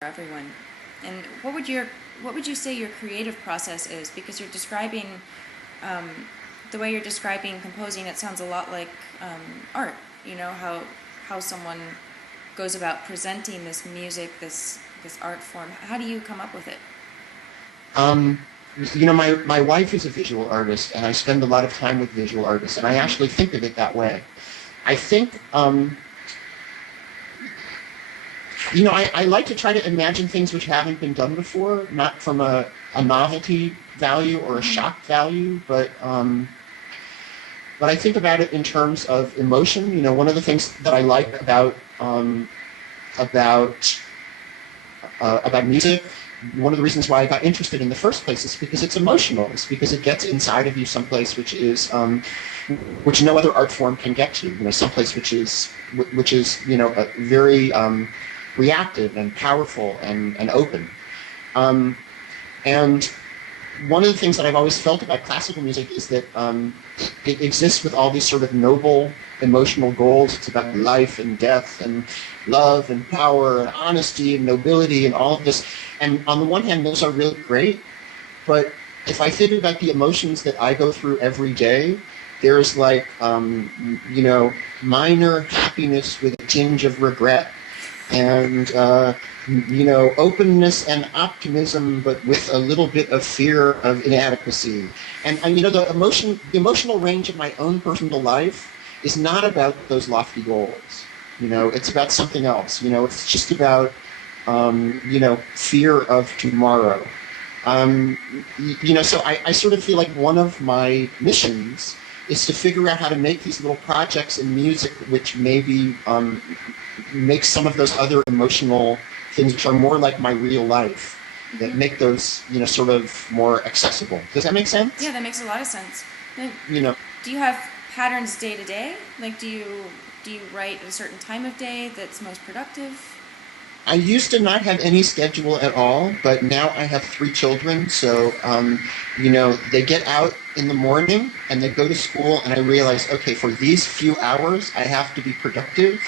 for everyone. And what would you say your creative process is? Because you're describing um, the way you're describing composing. It sounds a lot like art. You know how someone goes about presenting this music, this art form. How do you come up with it? Um, my wife is a visual artist, and I spend a lot of time with visual artists, and I Mm-hmm. actually think of it that way. I think, I like to try to imagine things which haven't been done before, not from a novelty value or a Mm-hmm. shock value, but I think about it in terms of emotion. One of the things that I like about about music. One of the reasons why I got interested in the first place is because it's emotional. It's because it gets inside of you someplace which no other art form can get to. Someplace which is very reactive and powerful and open. Um, and one of the things that I've always felt about classical music is that it exists with all these sort of noble emotional goals. It's about life and death and love and power and honesty and nobility and all of this. And on the one hand, those are really great. But if I think about the emotions that I go through every day, there's like, minor happiness with a tinge of regret and openness and optimism, but with a little bit of fear of inadequacy. And the emotional range of my own personal life is not about those lofty goals. It's about something else. It's just about fear of tomorrow. Um, so I sort of feel like one of my missions is to figure out how to make these little projects in music which maybe make some of those other emotional things which are more like my real life, that Mm-hmm. make those sort of more accessible. Does that make Yeah, sense? that makes a lot of sense. Then, You know, do you have patterns day to day? Like, do you write at a certain time of day that's most productive? I used to not have any schedule at all, but now I have three children. So, they get out in the morning and they go to school, and I realize, okay, for these few hours, I have to be productive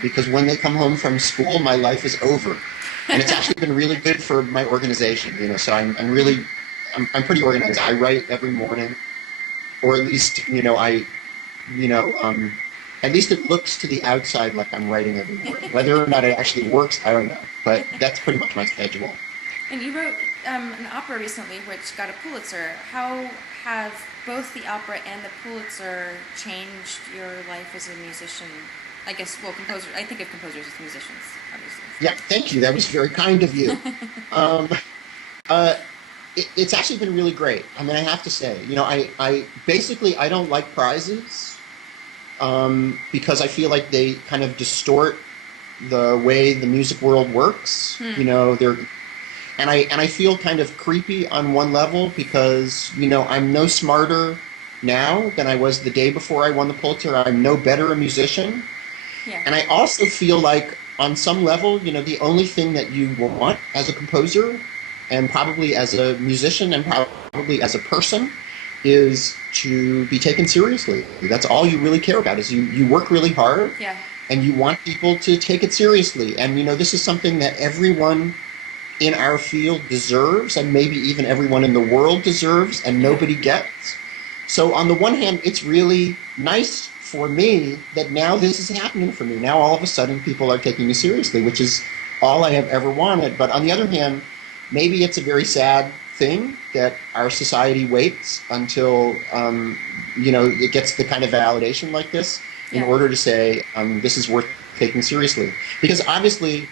because when they come home from school, my life is over. And it's actually been really good for my organization. So I'm pretty organized. I write every morning, or at least, you know, um, at least it looks to the outside like I'm writing every morning. Whether or not it actually works, I don't know. But that's pretty much my schedule. And you wrote an opera recently which got a Pulitzer. How have both the opera and the Pulitzer changed your life as a musician? I guess, well, composer. I think of composers as musicians, obviously. Yeah, thank you. That was very kind of you. Um, uh, it's actually been really great. I mean, I have to say, I basically I don't like prizes because I feel like they kind of distort the way the music world works. Hmm. And I feel kind of creepy on one level because I'm no smarter now than I was the day before I won the Pulitzer. I'm no better a musician, Yeah. and I also feel like on some level, the only thing that you want as a composer, and probably as a musician, and probably as a person, is to be taken seriously. That's all you really care about. Is you work really hard, Yeah. and you want people to take it seriously. And this is something that everyone in our field deserves, and maybe even everyone in the world deserves, and Yeah. nobody gets. So on the one hand, it's really nice for me that now this is happening for me. Now all of a sudden people are taking me seriously, which is all I have ever wanted. But on the other hand, maybe it's a very sad thing that our society waits until it gets the kind of validation like this in Yeah. order to say this is worth taking seriously. Because obviously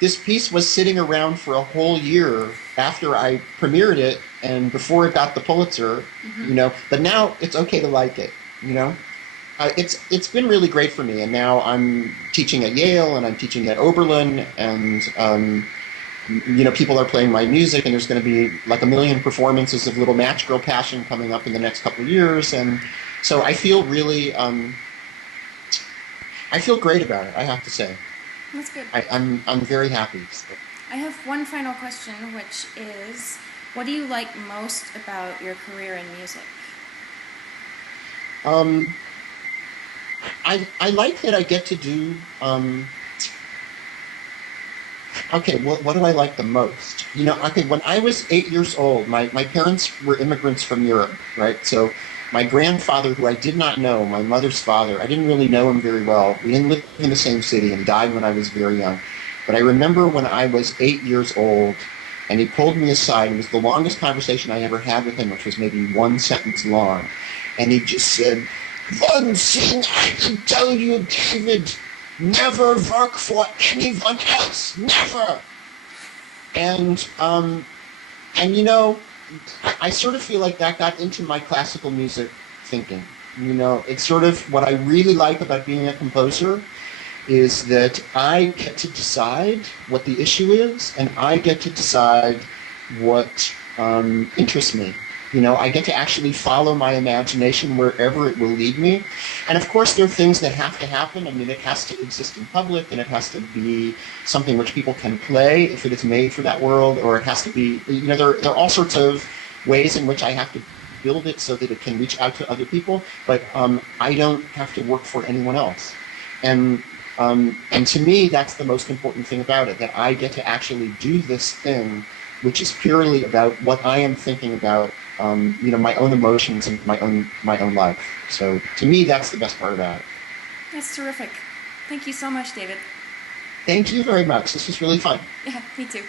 this piece was sitting around for a whole year after I premiered it and before it got the Pulitzer, but now it's okay to like it, it's been really great for me, and now I'm teaching at Yale and I'm teaching at Oberlin, and people are playing my music, and there's going to be like a million performances of Little Match Girl Passion coming up in the next couple of years, and so I feel great about it. I have to say, That's good. I'm very happy. So. I have one final question, which is, what do you like most about your career in music? Um, I like that I get to do Okay, well, what do I like the most? Okay, when I was 8 years old, my parents were immigrants from Europe, right? So my grandfather, who I did not know, my mother's father, I didn't really know him very well. We didn't live in the same city, and he died when I was very young. But I remember when I was 8 years old, and he pulled me aside. It was the longest conversation I ever had with him, which was maybe one sentence long. And he just said, "One thing I can tell you, David, never work for anyone else. Never." And I sort of feel like that got into my classical music thinking. It's sort of what I really like about being a composer is that I get to decide what the issue is, and I get to decide what interests me. I get to actually follow my imagination wherever it will lead me. And of course, there are things that have to happen. I mean, it has to exist in public, and it has to be something which people can play if it is made for that world, or it has to be, there are all sorts of ways in which I have to build it so that it can reach out to other people, but I don't have to work for anyone else. And to me, that's the most important thing about it, that I get to actually do this thing, which is purely about what I am thinking about, my own emotions and my own life. So to me, that's the best part about it. That's terrific. Thank you so much, David. Thank you very much. This was really fun. Yeah, me too.